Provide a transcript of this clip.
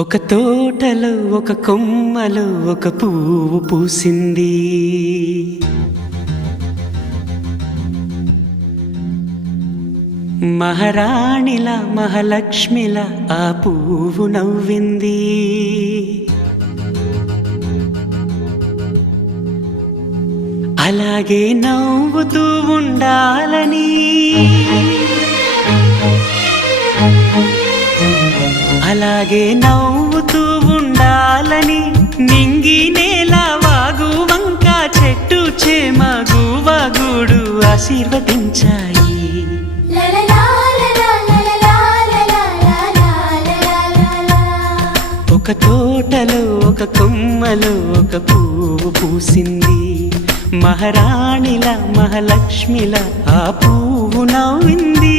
ఒక తోటలో ఒక కొమ్మలో ఒక పువ్వు పూసింది. మహారాణిలా మహాలక్ష్మిలా ఆ పువ్వు నవ్వింది. అలాగే నవ్వుతూ ఉండాలని, అలాగే నవ్వుతూ ఉండాలని నింగి నేల వాగు వంక చెట్టు చేమ గువగూడు ఆశీర్వదించాయి. ఒక తోటలో ఒక కొమ్మలో ఒక పువ్వు పూసింది. మహారాణిలా మహాలక్ష్మిలా ఆ పువ్వు నవ్వింది.